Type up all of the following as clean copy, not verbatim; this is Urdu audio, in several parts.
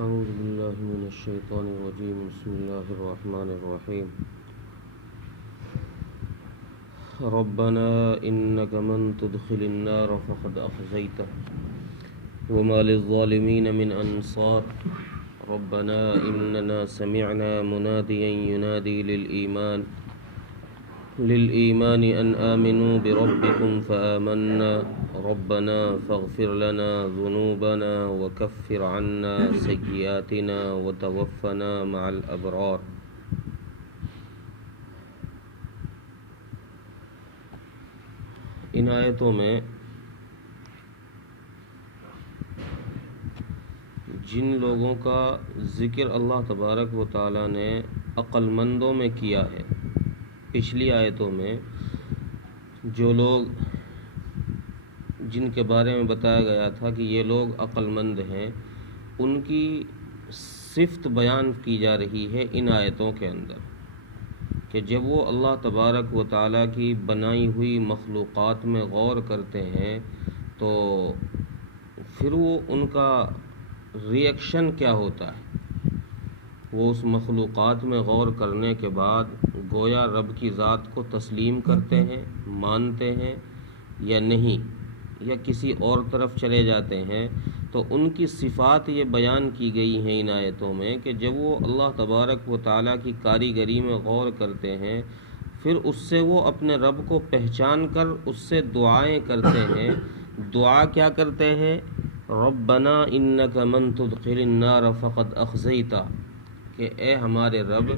أعوذ بالله من الشيطان الرجيم. بسم الله الرحمن الرحيم. ربنا إنك من تدخل النار فقد أخزيته وما للظالمين من أنصار. ربنا إننا سمعنا مناديا ينادي للإيمان أن آمنوا بربكم فآمنا. ربنا فاغفر لنا ذنوبنا وكفر عنا سيئاتنا وتوفنا مع الأبرار. ان آیتوں میں جن لوگوں کا ذکر اللہ تبارک و تعالیٰ نے عقل مندوں میں کیا ہے، پچھلی آیتوں میں جو لوگ جن کے بارے میں بتایا گیا تھا کہ یہ لوگ عقل مند ہیں، ان کی صفت بیان کی جا رہی ہے ان آیتوں کے اندر کہ جب وہ اللہ تبارک و تعالیٰ کی بنائی ہوئی مخلوقات میں غور کرتے ہیں تو پھر وہ ان کا ریئیکشن کیا ہوتا ہے۔ وہ اس مخلوقات میں غور کرنے کے بعد گویا رب کی ذات کو تسلیم کرتے ہیں، مانتے ہیں یا نہیں، یا کسی اور طرف چلے جاتے ہیں۔ تو ان کی صفات یہ بیان کی گئی ہیں ان آیتوں میں کہ جب وہ اللہ تبارک و تعالیٰ کی کاریگری میں غور کرتے ہیں، پھر اس سے وہ اپنے رب کو پہچان کر اس سے دعائیں کرتے ہیں۔ دعا کیا کرتے ہیں؟ ربنا انک من تدخل النار فقد اخزیتہ، کہ اے ہمارے رب،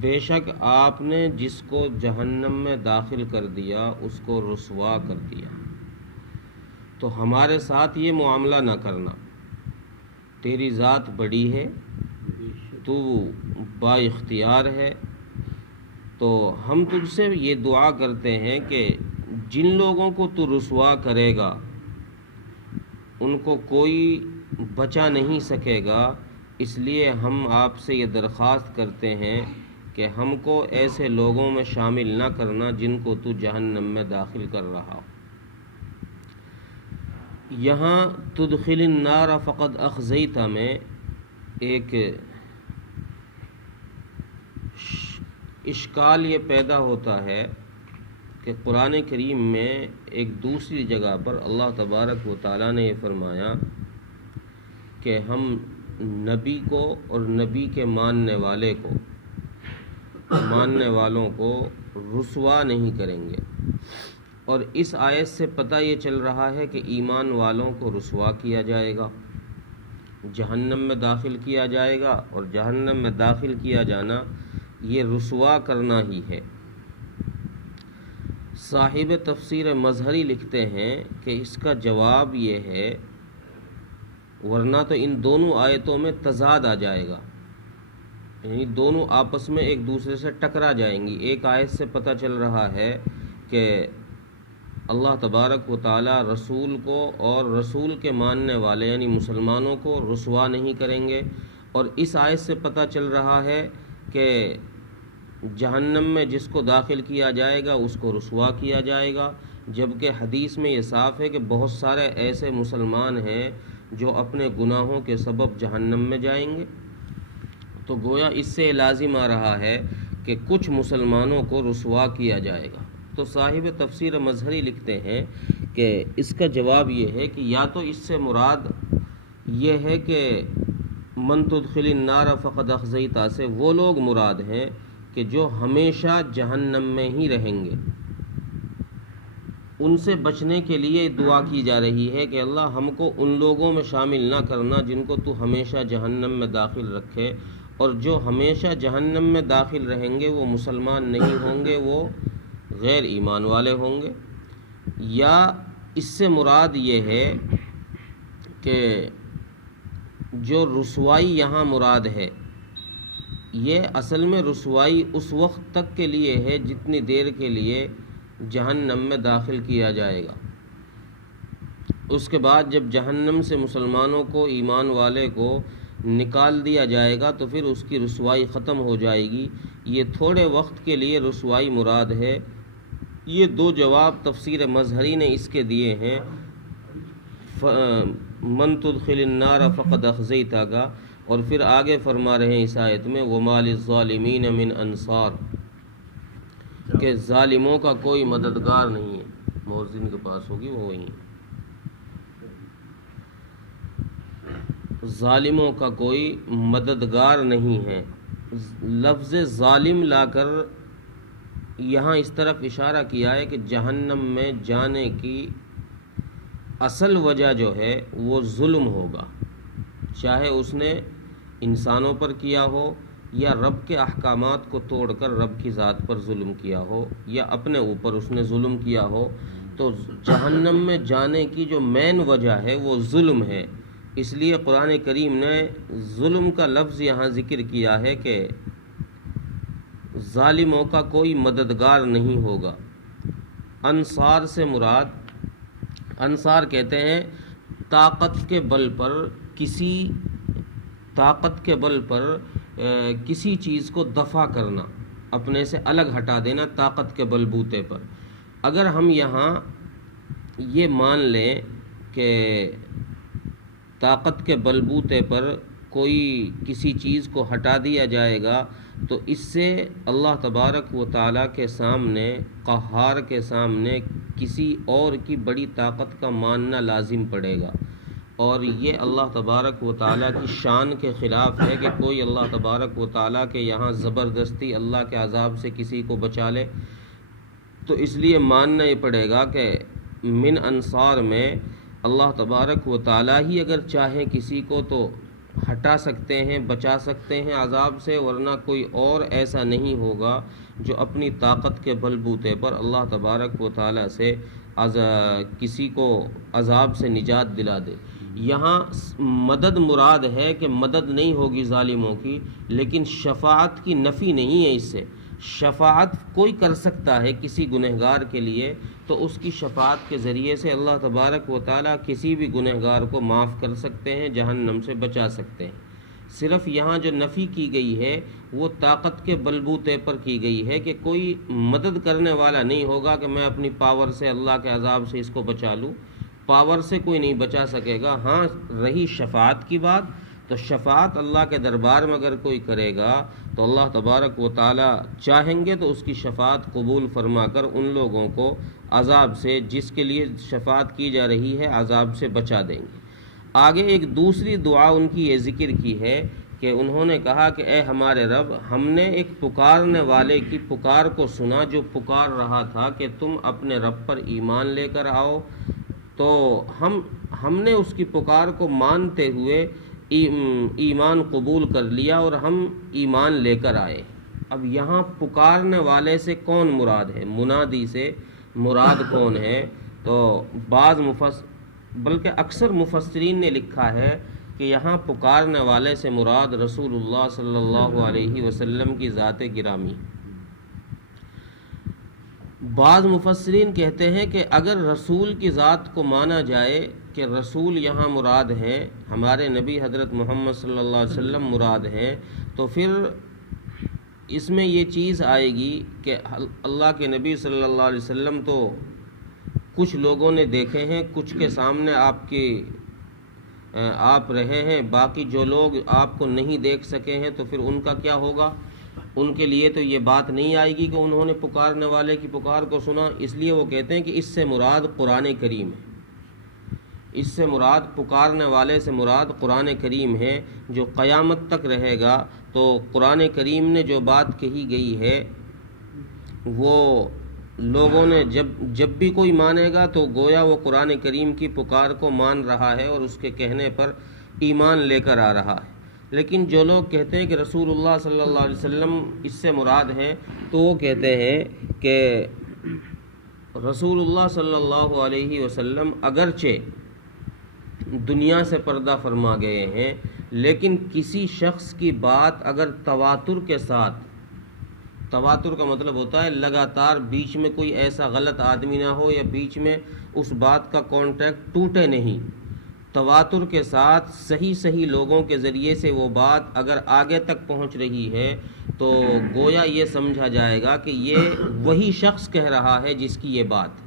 بے شک آپ نے جس کو جہنم میں داخل کر دیا اس کو رسوا کر دیا، تو ہمارے ساتھ یہ معاملہ نہ کرنا۔ تیری ذات بڑی ہے، تو با اختیار ہے، تو ہم تجھ سے یہ دعا کرتے ہیں کہ جن لوگوں کو تو رسوا کرے گا ان کو کوئی بچا نہیں سکے گا، اس لیے ہم آپ سے یہ درخواست کرتے ہیں کہ ہم کو ایسے لوگوں میں شامل نہ کرنا جن کو تو جہنم میں داخل کر رہا ہو۔ یہاں تدخل النار فقد اخزیتہ میں ایک اشکال یہ پیدا ہوتا ہے کہ قرآن کریم میں ایک دوسری جگہ پر اللہ تبارک و تعالیٰ نے یہ فرمایا کہ ہم نبی کو اور نبی کے ماننے والوں کو رسوا نہیں کریں گے، اور اس آیت سے پتہ یہ چل رہا ہے کہ ایمان والوں کو رسوا کیا جائے گا، جہنم میں داخل کیا جائے گا، اور جہنم میں داخل کیا جانا یہ رسوا کرنا ہی ہے۔ صاحب تفسیر مظہری لکھتے ہیں کہ اس کا جواب یہ ہے، ورنہ تو ان دونوں آیتوں میں تضاد آ جائے گا، یعنی دونوں آپس میں ایک دوسرے سے ٹکرا جائیں گی۔ ایک آیت سے پتہ چل رہا ہے کہ اللہ تبارک و تعالی رسول کو اور رسول کے ماننے والے یعنی مسلمانوں کو رسوا نہیں کریں گے، اور اس آیت سے پتہ چل رہا ہے کہ جہنم میں جس کو داخل کیا جائے گا اس کو رسوا کیا جائے گا، جبکہ حدیث میں یہ صاف ہے کہ بہت سارے ایسے مسلمان ہیں جو اپنے گناہوں کے سبب جہنم میں جائیں گے۔ تو گویا اس سے لازم آ رہا ہے کہ کچھ مسلمانوں کو رسوا کیا جائے گا۔ تو صاحب تفسیر مظہری لکھتے ہیں کہ اس کا جواب یہ ہے کہ یا تو اس سے مراد یہ ہے کہ من تدخل النار فقد اخزیتہ سے وہ لوگ مراد ہیں کہ جو ہمیشہ جہنم میں ہی رہیں گے، ان سے بچنے کے لیے دعا کی جا رہی ہے کہ اللہ ہم کو ان لوگوں میں شامل نہ کرنا جن کو تو ہمیشہ جہنم میں داخل رکھے، اور جو ہمیشہ جہنم میں داخل رہیں گے وہ مسلمان نہیں ہوں گے، وہ غیر ایمان والے ہوں گے۔ یا اس سے مراد یہ ہے کہ جو رسوائی یہاں مراد ہے یہ اصل میں رسوائی اس وقت تک کے لیے ہے جتنی دیر کے لیے جہنم میں داخل کیا جائے گا، اس کے بعد جب جہنم سے مسلمانوں کو، ایمان والے کو نکال دیا جائے گا تو پھر اس کی رسوائی ختم ہو جائے گی۔ یہ تھوڑے وقت کے لیے رسوائی مراد ہے۔ یہ دو جواب تفسیر مظہری نے اس کے دیے ہیں۔ من تدخل النار فقد اخزیتہ کا، اور پھر آگے فرما رہے ہیں اس آیت میں وما للظالمین من انصار، کہ ظالموں کا کوئی مددگار نہیں ہے۔ مؤذن کے پاس ہوگی وہ وہیں، ظالموں کا کوئی مددگار نہیں ہے۔ لفظ ظالم لا کر یہاں اس طرف اشارہ کیا ہے کہ جہنم میں جانے کی اصل وجہ جو ہے وہ ظلم ہوگا، چاہے اس نے انسانوں پر کیا ہو یا رب کے احکامات کو توڑ کر رب کی ذات پر ظلم کیا ہو یا اپنے اوپر اس نے ظلم کیا ہو، تو جہنم میں جانے کی جو مین وجہ ہے وہ ظلم ہے۔ اس لیے قرآن کریم نے ظلم کا لفظ یہاں ذکر کیا ہے کہ ظالموں کا کوئی مددگار نہیں ہوگا۔ انصار سے مراد، انصار کہتے ہیں طاقت کے بل پر کسی چیز کو دفع کرنا، اپنے سے الگ ہٹا دینا طاقت کے بل بوتے پر۔ اگر ہم یہاں یہ مان لیں کہ طاقت کے بل بوتے پر کوئی کسی چیز کو ہٹا دیا جائے گا تو اس سے اللہ تبارک و تعالیٰ کے سامنے، قہار کے سامنے کسی اور کی بڑی طاقت کا ماننا لازم پڑے گا، اور یہ اللہ تبارک و تعالیٰ کی شان کے خلاف ہے کہ کوئی اللہ تبارک و تعالیٰ کے یہاں زبردستی اللہ کے عذاب سے کسی کو بچا لے۔ تو اس لیے ماننا یہ پڑے گا کہ من انصار میں اللہ تبارک و تعالیٰ ہی اگر چاہیں کسی کو تو ہٹا سکتے ہیں، بچا سکتے ہیں عذاب سے، ورنہ کوئی اور ایسا نہیں ہوگا جو اپنی طاقت کے بل بوتے پر اللہ تبارک و تعالیٰ سے کسی کو عذاب سے نجات دلا دے۔ یہاں مدد مراد ہے کہ مدد نہیں ہوگی ظالموں کی، لیکن شفاعت کی نفی نہیں ہے۔ اس سے شفاعت کوئی کر سکتا ہے کسی گنہگار کے لیے، تو اس کی شفاعت کے ذریعے سے اللہ تبارک و تعالیٰ کسی بھی گنہگار کو معاف کر سکتے ہیں، جہنم سے بچا سکتے ہیں۔ صرف یہاں جو نفی کی گئی ہے وہ طاقت کے بلبوتے پر کی گئی ہے کہ کوئی مدد کرنے والا نہیں ہوگا کہ میں اپنی پاور سے اللہ کے عذاب سے اس کو بچا لوں، پاور سے کوئی نہیں بچا سکے گا۔ ہاں رہی شفاعت کی بات، تو شفاعت اللہ کے دربار میں اگر کوئی کرے گا تو اللہ تبارک و تعالیٰ چاہیں گے تو اس کی شفاعت قبول فرما کر ان لوگوں کو عذاب سے، جس کے لیے شفاعت کی جا رہی ہے، عذاب سے بچا دیں گے۔ آگے ایک دوسری دعا ان کی یہ ذکر کی ہے کہ انہوں نے کہا کہ اے ہمارے رب، ہم نے ایک پکارنے والے کی پکار کو سنا جو پکار رہا تھا کہ تم اپنے رب پر ایمان لے کر آؤ، تو ہم نے اس کی پکار کو مانتے ہوئے ایمان قبول کر لیا اور ہم ایمان لے کر آئے۔ اب یہاں پکارنے والے سے کون مراد ہے؟ منادی سے مراد کون ہے؟ تو بلکہ اکثر مفسرین نے لکھا ہے کہ یہاں پکارنے والے سے مراد رسول اللہ صلی اللہ علیہ وسلم کی ذات گرامی۔ بعض مفسرین کہتے ہیں کہ اگر رسول کی ذات کو مانا جائے کہ رسول یہاں مراد ہیں، ہمارے نبی حضرت محمد صلی اللہ علیہ وسلم مراد ہیں، تو پھر اس میں یہ چیز آئے گی کہ اللہ کے نبی صلی اللہ علیہ وسلم تو کچھ لوگوں نے دیکھے ہیں، کچھ کے سامنے آپ رہے ہیں، باقی جو لوگ آپ کو نہیں دیکھ سکے ہیں تو پھر ان کا کیا ہوگا؟ ان کے لیے تو یہ بات نہیں آئے گی کہ انہوں نے پکارنے والے کی پکار کو سنا۔ اس لیے وہ کہتے ہیں کہ اس سے مراد قرآن کریم ہے، اس سے مراد پکارنے والے سے مراد قرآن کریم ہے جو قیامت تک رہے گا۔ تو قرآن کریم نے جو بات کہی گئی ہے وہ لوگوں نے جب بھی کوئی مانے گا تو گویا وہ قرآن کریم کی پکار کو مان رہا ہے اور اس کے کہنے پر ایمان لے کر آ رہا ہے۔ لیکن جو لوگ کہتے ہیں کہ رسول اللہ صلی اللہ علیہ وسلم اس سے مراد ہیں، تو وہ کہتے ہیں کہ رسول اللہ صلی اللہ علیہ وسلم اگرچہ دنیا سے پردہ فرما گئے ہیں، لیکن کسی شخص کی بات اگر تواتر کے ساتھ، تواتر کا مطلب ہوتا ہے لگاتار بیچ میں کوئی ایسا غلط آدمی نہ ہو یا بیچ میں اس بات کا کانٹیکٹ ٹوٹے نہیں، تواتر کے ساتھ صحیح لوگوں کے ذریعے سے وہ بات اگر آگے تک پہنچ رہی ہے تو گویا یہ سمجھا جائے گا کہ یہ وہی شخص کہہ رہا ہے جس کی یہ بات۔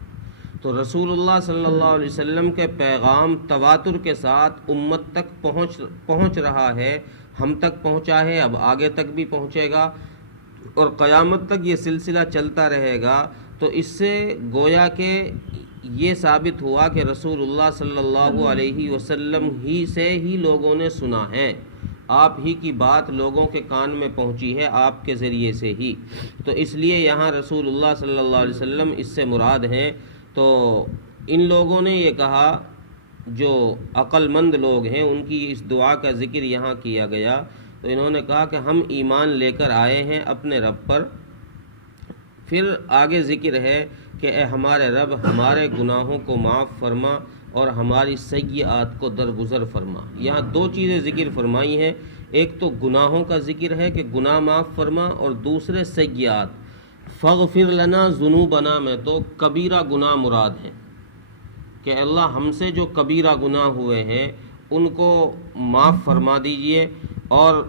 تو تو رسول اللہ صلی اللہ علیہ وسلم کے پیغام تواتر کے ساتھ امت تک پہنچ رہا ہے، ہم تک پہنچا ہے، اب آگے تک بھی پہنچے گا اور قیامت تک یہ سلسلہ چلتا رہے گا۔ تو اس سے گویا کہ یہ ثابت ہوا کہ رسول اللہ صلی اللہ علیہ وسلم ہی سے ہی لوگوں نے سنا ہے، آپ ہی کی بات لوگوں کے کان میں پہنچی ہے، آپ کے ذریعے سے ہی۔ تو اس لیے یہاں رسول اللہ صلی اللہ علیہ وسلم اس سے مراد ہیں۔ تو ان لوگوں نے یہ کہا، جو عقل مند لوگ ہیں ان کی اس دعا کا ذکر یہاں کیا گیا، تو انہوں نے کہا کہ ہم ایمان لے کر آئے ہیں اپنے رب پر۔ پھر آگے ذکر ہے کہ اے ہمارے رب، ہمارے گناہوں کو معاف فرما اور ہماری سیئات کو درگزر فرما۔ یہاں دو چیزیں ذکر فرمائی ہیں، ایک تو گناہوں کا ذکر ہے کہ گناہ معاف فرما، اور دوسرے سیئات۔ فاغفر لنا ذنوبنا میں تو کبیرہ گناہ مراد ہیں کہ اللہ ہم سے جو کبیرہ گناہ ہوئے ہیں ان کو معاف فرما دیجئے، اور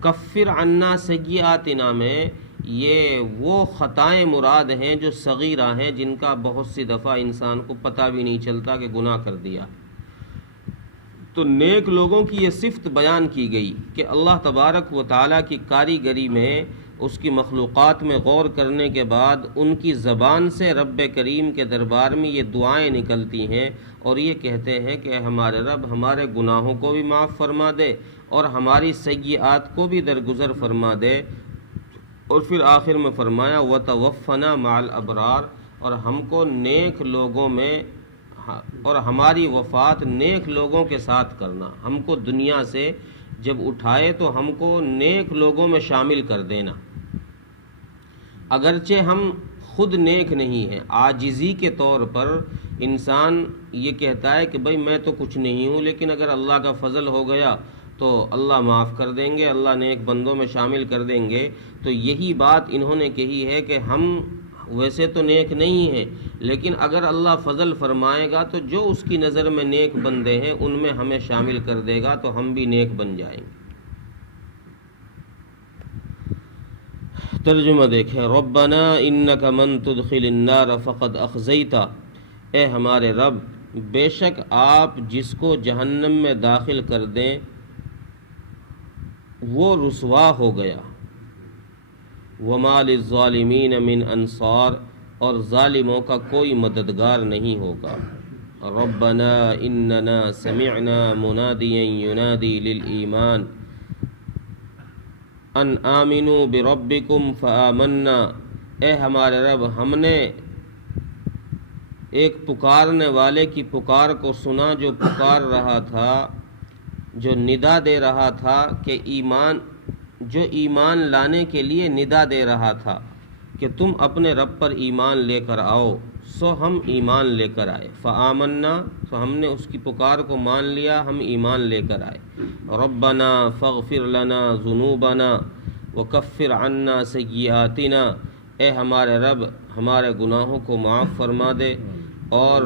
کفر عنا سیئاتنا میں یہ وہ خطائیں مراد ہیں جو صغیرہ ہیں، جن کا بہت سی دفعہ انسان کو پتہ بھی نہیں چلتا کہ گناہ کر دیا۔ تو نیک لوگوں کی یہ صفت بیان کی گئی کہ اللہ تبارک و تعالیٰ کی کاریگری میں، اس کی مخلوقات میں غور کرنے کے بعد ان کی زبان سے رب کریم کے دربار میں یہ دعائیں نکلتی ہیں، اور یہ کہتے ہیں کہ ہمارے رب ہمارے گناہوں کو بھی معاف فرما دے اور ہماری سیئات کو بھی درگزر فرما دے۔ اور پھر آخر میں فرمایا وَتَوَفَّنَا مَعَ الْأَبْرَارِ، اور ہم کو نیک لوگوں میں، اور ہماری وفات نیک لوگوں کے ساتھ کرنا، ہم کو دنیا سے جب اٹھائے تو ہم کو نیک لوگوں میں شامل کر دینا۔ اگرچہ ہم خود نیک نہیں ہیں، عاجزی کے طور پر انسان یہ کہتا ہے کہ بھئی میں تو کچھ نہیں ہوں، لیکن اگر اللہ کا فضل ہو گیا تو اللہ معاف کر دیں گے، اللہ نیک بندوں میں شامل کر دیں گے۔ تو یہی بات انہوں نے کہی ہے کہ ہم ویسے تو نیک نہیں ہیں، لیکن اگر اللہ فضل فرمائے گا تو جو اس کی نظر میں نیک بندے ہیں ان میں ہمیں شامل کر دے گا، تو ہم بھی نیک بن جائیں گے۔ ترجمہ دیکھیں، ربنا انک من تدخل النار فقد اخزیتہ، اے ہمارے رب، بے شک آپ جس کو جہنم میں داخل کر دیں وہ رسوا ہو گیا۔ وما للظالمین من انصار، اور ظالموں کا کوئی مددگار نہیں ہوگا۔ ربنا اننا سمعنا منادیا ینادی للایمان ان آمنوا بربکم فآمنا، اے ہمارے رب، ہم نے ایک پکارنے والے کی پکار کو سنا، جو پکار رہا تھا، جو ندا دے رہا تھا کہ ایمان، جو ایمان لانے کے لیے ندا دے رہا تھا کہ تم اپنے رب پر ایمان لے کر آؤ، سو ہم ایمان لے کر آئے۔ فآمنا، تو ہم نے اس کی پکار کو مان لیا، ہم ایمان لے کر آئے۔ ربنا فاغفر لنا ذنوبنا وکفر عنا سیئاتنا، اے ہمارے رب، ہمارے گناہوں کو معاف فرما دے اور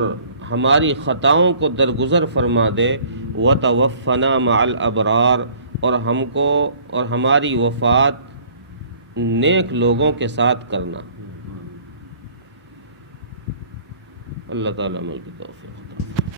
ہماری خطاؤں کو درگزر فرما دے۔ وتوفنا مع الابرار، اور ہم کو اور ہماری وفات نیک لوگوں کے ساتھ کرنا۔ اللہ تعالیٰ عمل کی توفیق۔